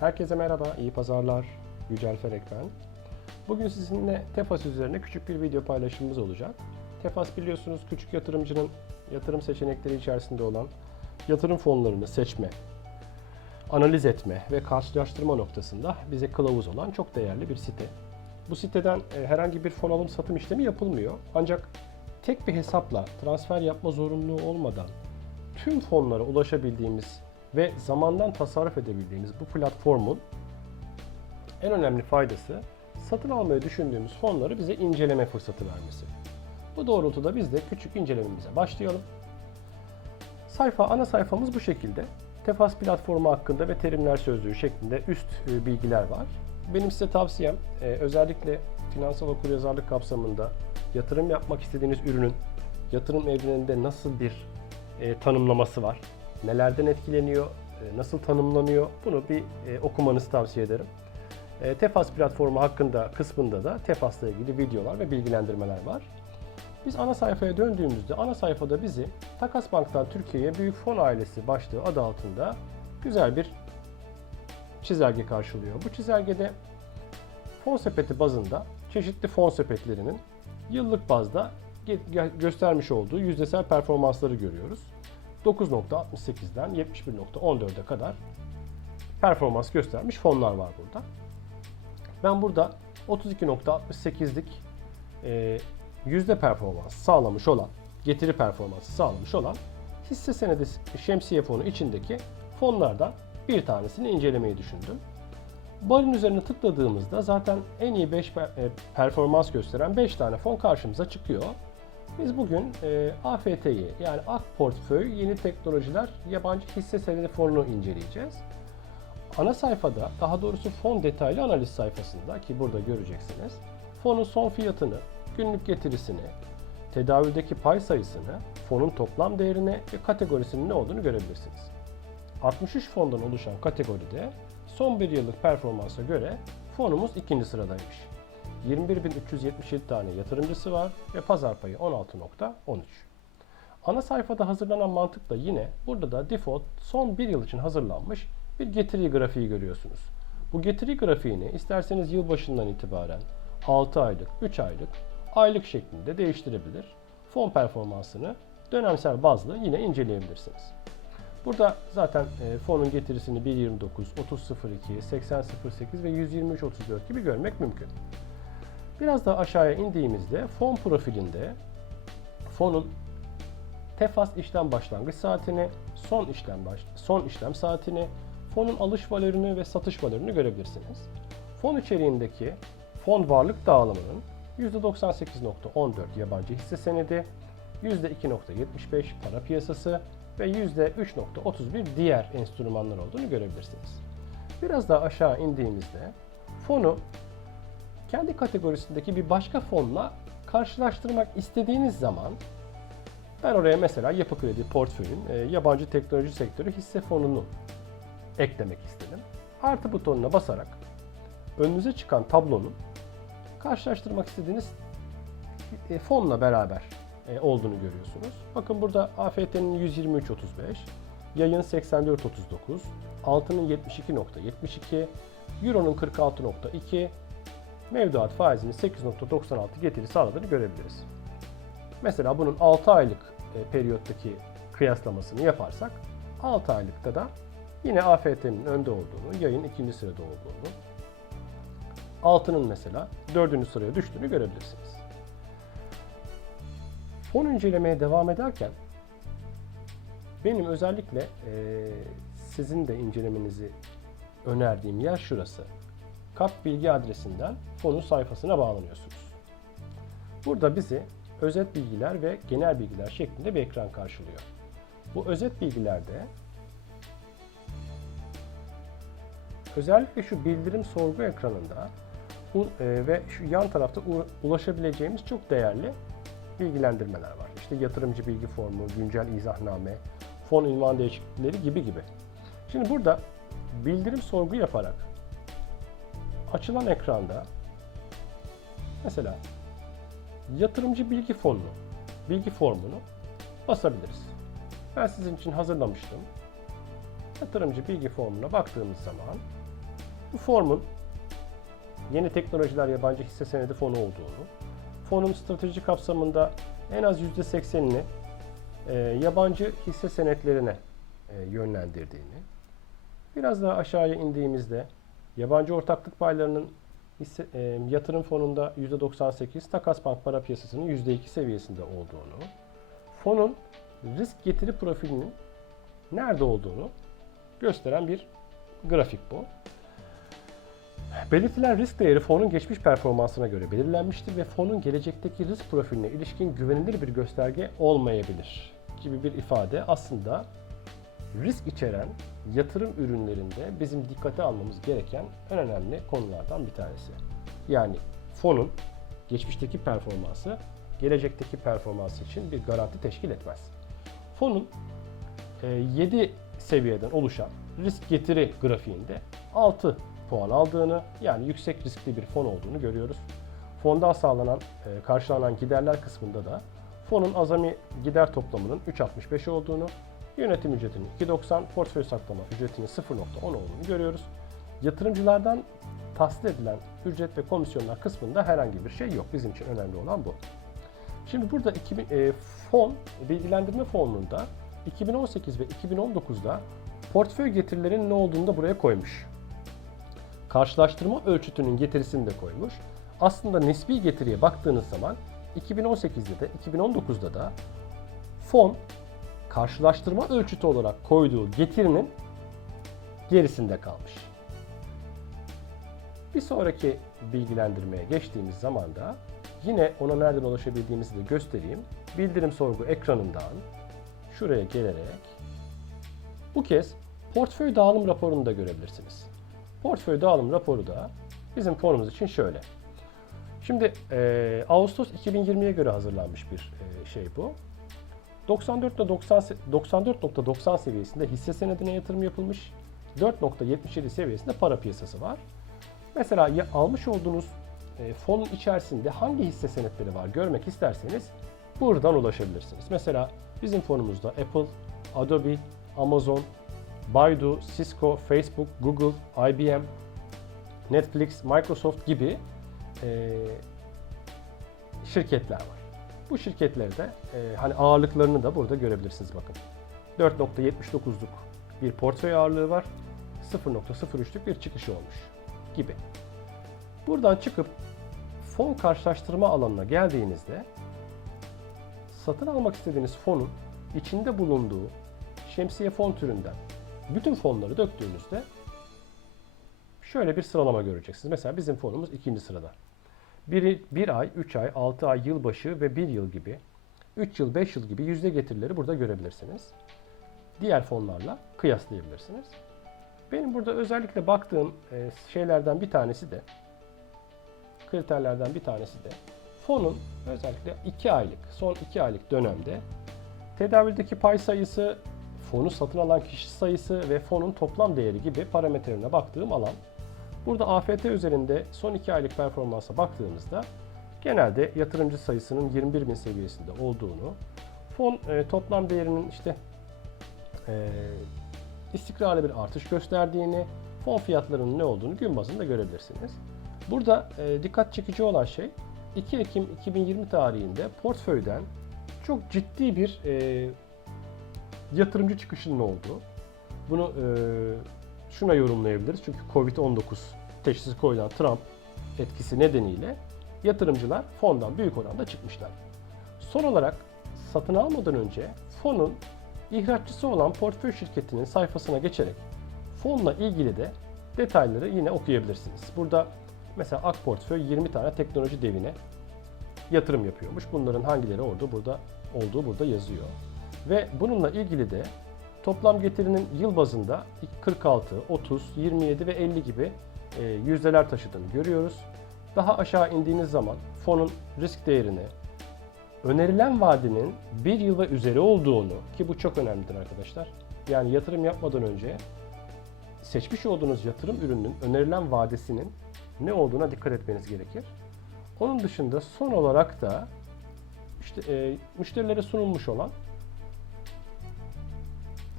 Herkese merhaba, iyi pazarlar. Yücel Ferek ben. Bugün sizinle Tefas üzerine küçük bir video paylaşımımız olacak. Tefas biliyorsunuz küçük yatırımcının yatırım seçenekleri içerisinde olan yatırım fonlarını seçme, analiz etme ve karşılaştırma noktasında bize kılavuz olan çok değerli bir site. Bu siteden e, herhangi bir fon alım satım işlemi yapılmıyor. Ancak tek bir hesapla transfer yapma zorunluluğu olmadan tüm fonlara ulaşabildiğimiz ve zamandan tasarruf edebildiğimiz bu platformun en önemli faydası satın almayı düşündüğümüz fonları bize inceleme fırsatı vermesi. Bu doğrultuda biz de küçük incelememize başlayalım. Sayfa, ana sayfamız bu şekilde. Tefas platformu hakkında ve terimler sözlüğü şeklinde üst e, bilgiler var. Benim size tavsiyem e, özellikle finansal okuryazarlık kapsamında yatırım yapmak istediğiniz ürünün yatırım evreninde nasıl bir e, tanımlaması var, nelerden etkileniyor, e, nasıl tanımlanıyor bunu bir e, okumanızı tavsiye ederim. E, Tefas platformu hakkında kısmında da Tefas'la ilgili videolar ve bilgilendirmeler var. Biz ana sayfaya döndüğümüzde ana sayfada bizi Takas Bank'tan Türkiye'ye Büyük Fon Ailesi başlığı adı altında güzel bir çizelge karşılıyor. Bu çizelgede fon sepeti bazında çeşitli fon sepetlerinin yıllık bazda göstermiş olduğu yüzdesel performansları görüyoruz. 9.68'den 71.14'e kadar performans göstermiş fonlar var burada. Ben burada 32.68'lik e, yüzde performans sağlamış olan, getiri performansı sağlamış olan hisse senedi şemsiye fonu içindeki fonlardan bir tanesini incelemeyi düşündüm. Barın üzerine tıkladığımızda zaten en iyi 5 performans gösteren 5 tane fon karşımıza çıkıyor. Biz bugün e, AFT'yi yani AK Portföy Yeni Teknolojiler Yabancı Hisse Senedi fonunu inceleyeceğiz. Ana sayfada, daha doğrusu fon detaylı analiz sayfasında ki burada göreceksiniz, fonun son fiyatını, günlük getirisini, tedavüldeki pay sayısını, fonun toplam değerini ve kategorisinin ne olduğunu görebilirsiniz. 63 fondan oluşan kategoride son bir yıllık performansa göre fonumuz ikinci sıradaymış. 21.377 tane yatırımcısı var ve pazar payı 16.13. Ana sayfada hazırlanan mantıkla yine burada da default son bir yıl için hazırlanmış bir getiri grafiği görüyorsunuz. Bu getiri grafiğini isterseniz yılbaşından itibaren 6 aylık, 3 aylık, aylık şeklinde değiştirebilir. Fon performansını dönemsel bazlı yine inceleyebilirsiniz. Burada zaten e, fonun getirisini 1.29, 30.02, 80.08 ve 123.34 gibi görmek mümkün. Biraz daha aşağıya indiğimizde fon profilinde fonun Tefas işlem başlangıç saatini, son işlem baş, son işlem saatini, fonun alış valörünü ve satış valörünü görebilirsiniz. Fon içeriğindeki fon varlık dağılımının %98.14 yabancı hisse senedi, %2.75 para piyasası ve %3.31 diğer enstrümanlar olduğunu görebilirsiniz. Biraz daha aşağı indiğimizde fonu kendi kategorisindeki bir başka fonla karşılaştırmak istediğiniz zaman ben oraya mesela Yapı Kredi portföyün e, yabancı teknoloji sektörü hisse fonunu eklemek istedim. Artı butonuna basarak önünüze çıkan tablonun karşılaştırmak istediğiniz e, fonla beraber e, olduğunu görüyorsunuz. Bakın burada AFT'nin 123.35, yayın 84.39, altının 72.72, Euro'nun 46.2, mevduat faizinin 8.96 getiri sağladığını görebiliriz. Mesela bunun 6 aylık e, periyottaki kıyaslamasını yaparsak 6 aylıkta da yine AFT'nin önde olduğunu, yayın ikinci sırada olduğunu, altının mesela dördüncü sıraya düştüğünü görebilirsiniz. Fon incelemeye devam ederken benim özellikle e, sizin de incelemenizi önerdiğim yer şurası. Kap bilgi adresinden fonun sayfasına bağlanıyorsunuz. Burada bizi özet bilgiler ve genel bilgiler şeklinde bir ekran karşılıyor. Bu özet bilgilerde özellikle şu bildirim sorgu ekranında e, ve şu yan tarafta ulaşabileceğimiz çok değerli bilgilendirmeler var. İşte yatırımcı bilgi formu, güncel izahname, fon ünvan değişiklikleri gibi gibi. Şimdi burada bildirim sorgu yaparak açılan ekranda mesela yatırımcı bilgi fonunu, bilgi formunu basabiliriz. Ben sizin için hazırlamıştım. Yatırımcı bilgi formuna baktığımız zaman Bu formun yeni teknolojiler yabancı hisse senedi fonu olduğunu, fonun strateji kapsamında en az %80'ini e, yabancı hisse senetlerine e, yönlendirdiğini, biraz daha aşağıya indiğimizde yabancı ortaklık paylarının hisse, e, yatırım fonunda %98, takas bank para piyasasının %2 seviyesinde olduğunu, fonun risk getiri profilinin nerede olduğunu gösteren bir grafik bu. Belirtilen risk değeri fonun geçmiş performansına göre belirlenmiştir ve fonun gelecekteki risk profiline ilişkin güvenilir bir gösterge olmayabilir gibi bir ifade aslında risk içeren yatırım ürünlerinde bizim dikkate almamız gereken en önemli konulardan bir tanesi. Yani fonun geçmişteki performansı gelecekteki performansı için bir garanti teşkil etmez. Fonun 7 seviyeden oluşan risk getiri grafiğinde 6 puan aldığını yani yüksek riskli bir fon olduğunu görüyoruz. Fondan sağlanan, e, karşılanan giderler kısmında da fonun azami gider toplamının 3.65 olduğunu, yönetim ücretinin 2.90, portföy saklama ücretinin 0.10 olduğunu görüyoruz. Yatırımcılardan tahsil edilen ücret ve komisyonlar kısmında herhangi bir şey yok. Bizim için önemli olan bu. Şimdi burada 2000, e, fon, bilgilendirme fonunda 2018 ve 2019'da portföy getirilerinin ne olduğunu da buraya koymuş. Karşılaştırma ölçütünün getirisini de koymuş. Aslında nispi getiriye baktığınız zaman 2018'de de 2019'da da fon karşılaştırma ölçütü olarak koyduğu getirinin gerisinde kalmış. Bir sonraki bilgilendirmeye geçtiğimiz zaman da yine ona nereden ulaşabildiğimizi de göstereyim. Bildirim sorgu ekranından şuraya gelerek bu kez portföy dağılım raporunu da görebilirsiniz. Portföy dağılım raporu da bizim fonumuz için şöyle. Şimdi e, Ağustos 2020'ye göre hazırlanmış bir e, şey bu. 94.90 94.90 seviyesinde hisse senedine yatırım yapılmış. 4.77 seviyesinde para piyasası var. Mesela ya, almış olduğunuz e, fonun içerisinde hangi hisse senetleri var görmek isterseniz buradan ulaşabilirsiniz. Mesela bizim fonumuzda Apple, Adobe, Amazon, Baidu, Cisco, Facebook, Google, IBM, Netflix, Microsoft gibi e, şirketler var. Bu şirketlerde e, hani ağırlıklarını da burada görebilirsiniz bakın. 4.79'luk bir portföy ağırlığı var. 0.03'lük bir çıkışı olmuş gibi. Buradan çıkıp fon karşılaştırma alanına geldiğinizde satın almak istediğiniz fonun içinde bulunduğu şemsiye fon türünden bütün fonları döktüğünüzde şöyle bir sıralama göreceksiniz. Mesela bizim fonumuz ikinci sırada. 1, 1 ay, 3 ay, 6 ay, yılbaşı ve 1 yıl gibi 3 yıl, 5 yıl gibi yüzde getirileri burada görebilirsiniz. Diğer fonlarla kıyaslayabilirsiniz. Benim burada özellikle baktığım e, şeylerden bir tanesi de kriterlerden bir tanesi de fonun özellikle 2 aylık, son 2 aylık dönemde tedavüldeki pay sayısı, fonu satın alan kişi sayısı ve fonun toplam değeri gibi parametrelerine baktığım alan. Burada AFT üzerinde son 2 aylık performansa baktığımızda genelde yatırımcı sayısının 21 bin seviyesinde olduğunu, fon e, toplam değerinin işte e, istikrarlı bir artış gösterdiğini, fon fiyatlarının ne olduğunu gün bazında görebilirsiniz. Burada e, dikkat çekici olan şey 2 Ekim 2020 tarihinde portföyden çok ciddi bir e, yatırımcı çıkışının olduğu. Bunu e, şuna yorumlayabiliriz. Çünkü Covid-19 teşhisi koyulan Trump etkisi nedeniyle yatırımcılar fondan büyük oranda çıkmışlar. Son olarak satın almadan önce fonun ihraççısı olan portföy şirketinin sayfasına geçerek fonla ilgili de detayları yine okuyabilirsiniz. Burada mesela Ak Portföy 20 tane teknoloji devine yatırım yapıyormuş. Bunların hangileri orada burada olduğu burada yazıyor. Ve bununla ilgili de toplam getirinin yıl bazında 46, 30, 27 ve 50 gibi e, yüzdeler taşıdığını görüyoruz. Daha aşağı indiğiniz zaman fonun risk değerini, önerilen vadenin bir yıl ve üzeri olduğunu ki bu çok önemlidir arkadaşlar. Yani yatırım yapmadan önce seçmiş olduğunuz yatırım ürününün önerilen vadesinin ne olduğuna dikkat etmeniz gerekir. Onun dışında son olarak da işte e, müşterilere sunulmuş olan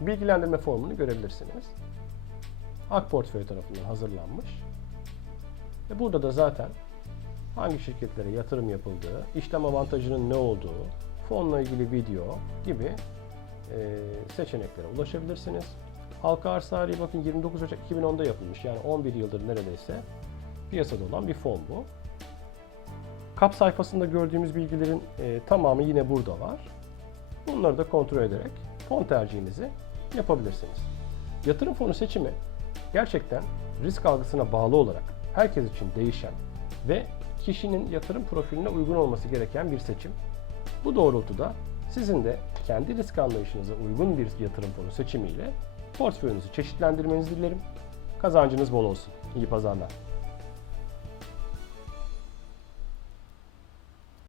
bilgilendirme formunu görebilirsiniz. Ak Portföy tarafından hazırlanmış. Ve burada da zaten hangi şirketlere yatırım yapıldığı, işlem avantajının ne olduğu, fonla ilgili video gibi e, seçeneklere ulaşabilirsiniz. Halka arz tarihi bakın 29 Ocak 2010'da yapılmış. Yani 11 yıldır neredeyse piyasada olan bir fon bu. Kap sayfasında gördüğümüz bilgilerin e, tamamı yine burada var. Bunları da kontrol ederek fon tercihinizi yapabilirsiniz. Yatırım fonu seçimi gerçekten risk algısına bağlı olarak herkes için değişen ve kişinin yatırım profiline uygun olması gereken bir seçim. Bu doğrultuda sizin de kendi risk anlayışınıza uygun bir yatırım fonu seçimiyle portföyünüzü çeşitlendirmenizi dilerim. Kazancınız bol olsun. İyi pazarlar.